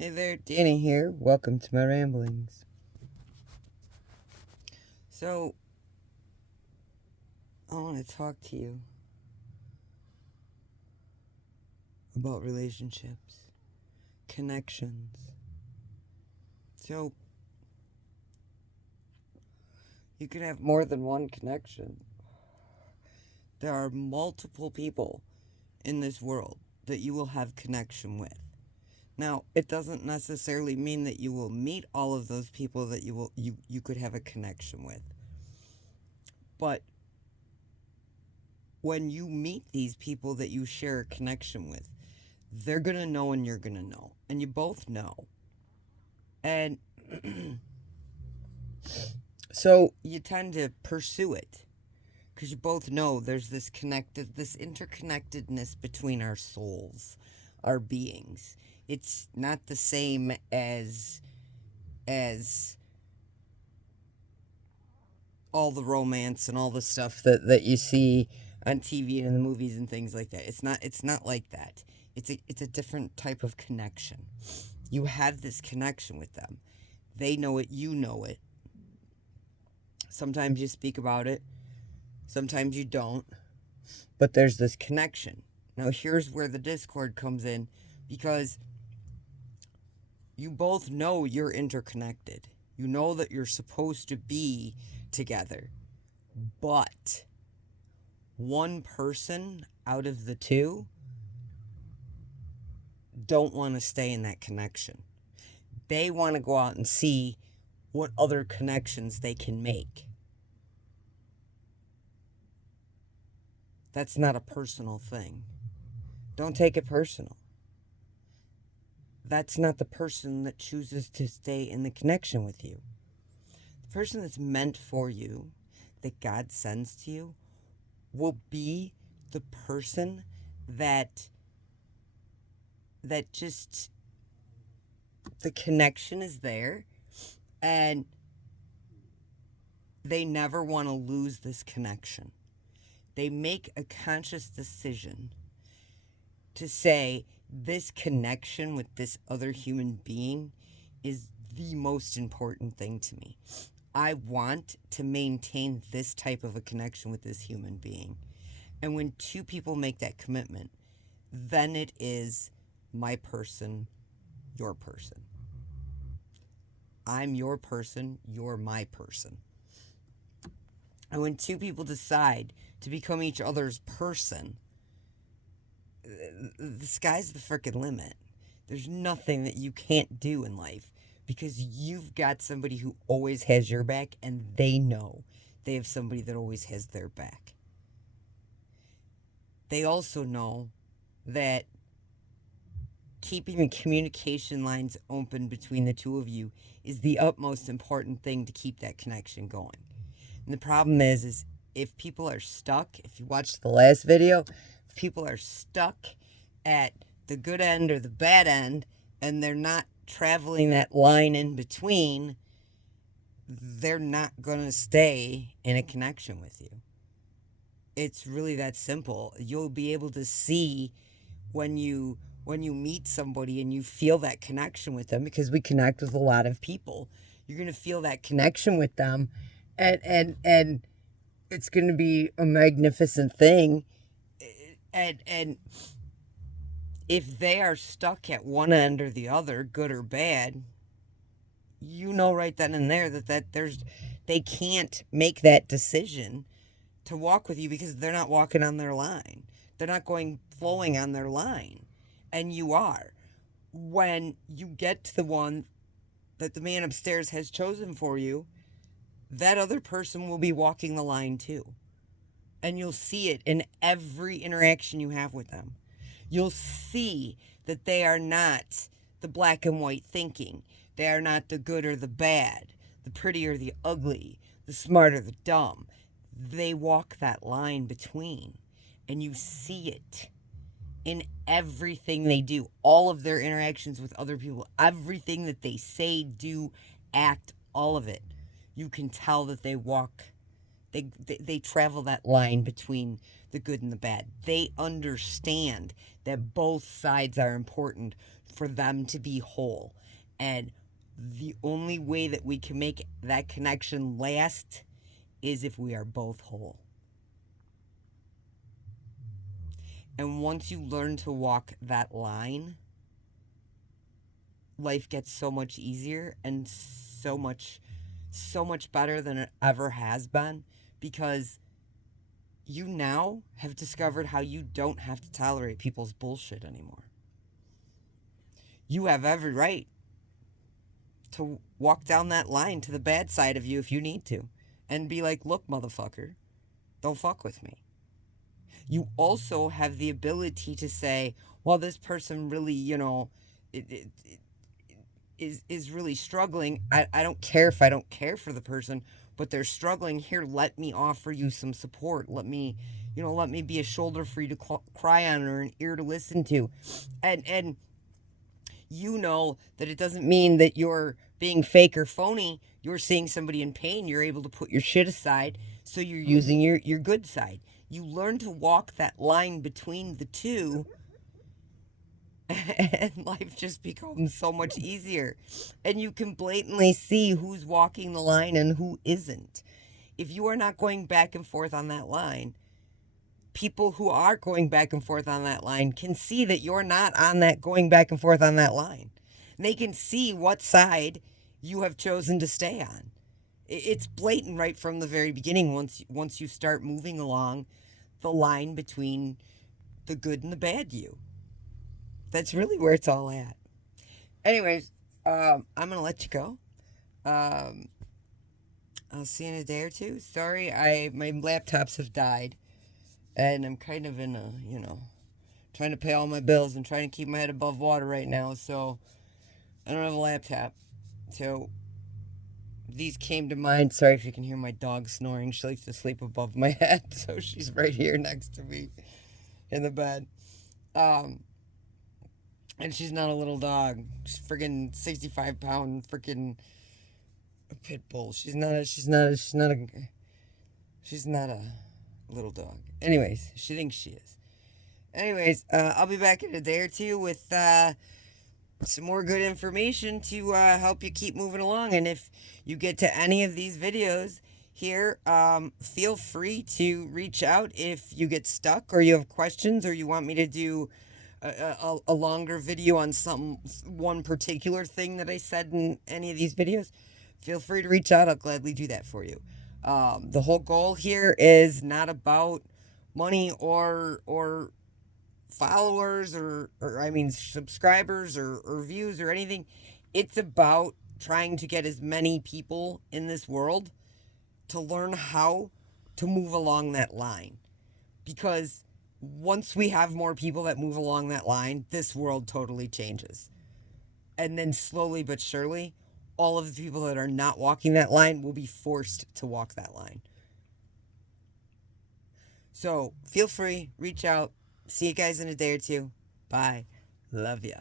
Hey there, Danny here. Welcome to my ramblings. So, I want to talk to you about relationships, connections. So, you can have more than one connection. There are multiple people in this world that you will have connection with. Now, it doesn't necessarily mean that you will meet all of those people that you could have a connection with. But when you meet these people that you share a connection with, they're going to know and you're going to know. And you both know. And so you tend to pursue it because you both know there's this interconnectedness between our souls, our beings. It's not the same as all the romance and all the stuff that you see on TV and in the movies and things like that. It's not like that. It's a different type of connection. You have this connection with them. They know it, you know it. Sometimes you speak about it, sometimes you don't. But there's this connection. Now here's where the discord comes in, because you both know you're interconnected. You know that you're supposed to be together. But one person out of the two don't want to stay in that connection. They want to go out and see what other connections they can make. That's not a personal thing. Don't take it personal. That's not the person that chooses to stay in the connection with you. The person that's meant for you, that God sends to you, will be the person that just, the connection is there, and they never want to lose this connection. They make a conscious decision to say, this connection with this other human being is the most important thing to me. I want to maintain this type of a connection with this human being. And when two people make that commitment, then it is my person, your person. I'm your person, you're my person. And when two people decide to become each other's person, the sky's the frickin' limit. There's nothing that you can't do in life, because you've got somebody who always has your back, and they know they have somebody that always has their back. They also know that keeping the communication lines open between the two of you is the utmost important thing to keep that connection going. And the problem is if people are stuck, if you watched the last video, if people are stuck at the good end or the bad end, and they're not traveling that line in between, they're not going to stay in a connection with you. It's really that simple. You'll be able to see when you meet somebody and you feel that connection with them, because we connect with a lot of people. You're going to feel that connection with them, and it's going to be a magnificent thing. And if they are stuck at one end or the other, good or bad, you know right then and there that they can't make that decision to walk with you, because they're not walking on their line. They're not flowing on their line. And you are. When you get to the one that the man upstairs has chosen for you, that other person will be walking the line too. And you'll see it in every interaction you have with them. You'll see that they are not the black and white thinking. They are not the good or the bad, the pretty or the ugly, the smart or the dumb. They walk that line between, and you see it in everything they do, all of their interactions with other people, everything that they say, do, act, all of it. You can tell that they walk, they travel that line between the good and the bad. They understand that both sides are important for them to be whole. And the only way that we can make that connection last is if we are both whole. And once you learn to walk that line, life gets so much easier and so much better than it ever has been, because you now have discovered how you don't have to tolerate people's bullshit anymore. You have every right to walk down that line to the bad side of you if you need to and be like, look, motherfucker, don't fuck with me. You also have the ability to say, well, this person really, is really struggling. I don't care if I don't care for the person, but they're struggling. Here, let me offer you some support. Let me be a shoulder for you to cry on, or an ear to listen to. And you know that it doesn't mean that you're being fake or phony. You're seeing somebody in pain. You're able to put your shit aside, so you're using your good side. You learn to walk that line between the two, and life just becomes so much easier. And you can blatantly see who's walking the line and who isn't. If you are not going back and forth on that line, people who are going back and forth on that line can see that you're not on that going back and forth on that line. They can see what side you have chosen to stay on. It's blatant right from the very beginning once you start moving along the line between the good and the bad you. That's really where it's all at. Anyways, I'm going to let you go. I'll see you in a day or two. Sorry, my laptops have died. And I'm kind of in a, trying to pay all my bills and trying to keep my head above water right now. So I don't have a laptop. So these came to mind. Sorry if you can hear my dog snoring. She likes to sleep above my head. So she's right here next to me in the bed. And she's not a little dog. She's friggin' 65-pound friggin' pit bull. She's not a little dog. Anyways, she thinks she is. Anyways, I'll be back in a day or two with some more good information to help you keep moving along. And if you get to any of these videos here, feel free to reach out if you get stuck or you have questions or you want me to do a longer video on one particular thing that I said in any of these videos. Feel free to reach out. I'll gladly do that for you. The whole goal here is not about money or followers or subscribers or views or anything. It's about trying to get as many people in this world to learn how to move along that line. Because once we have more people that move along that line, this world totally changes. And then slowly but surely, all of the people that are not walking that line will be forced to walk that line. So feel free, reach out. See you guys in a day or two. Bye. Love ya.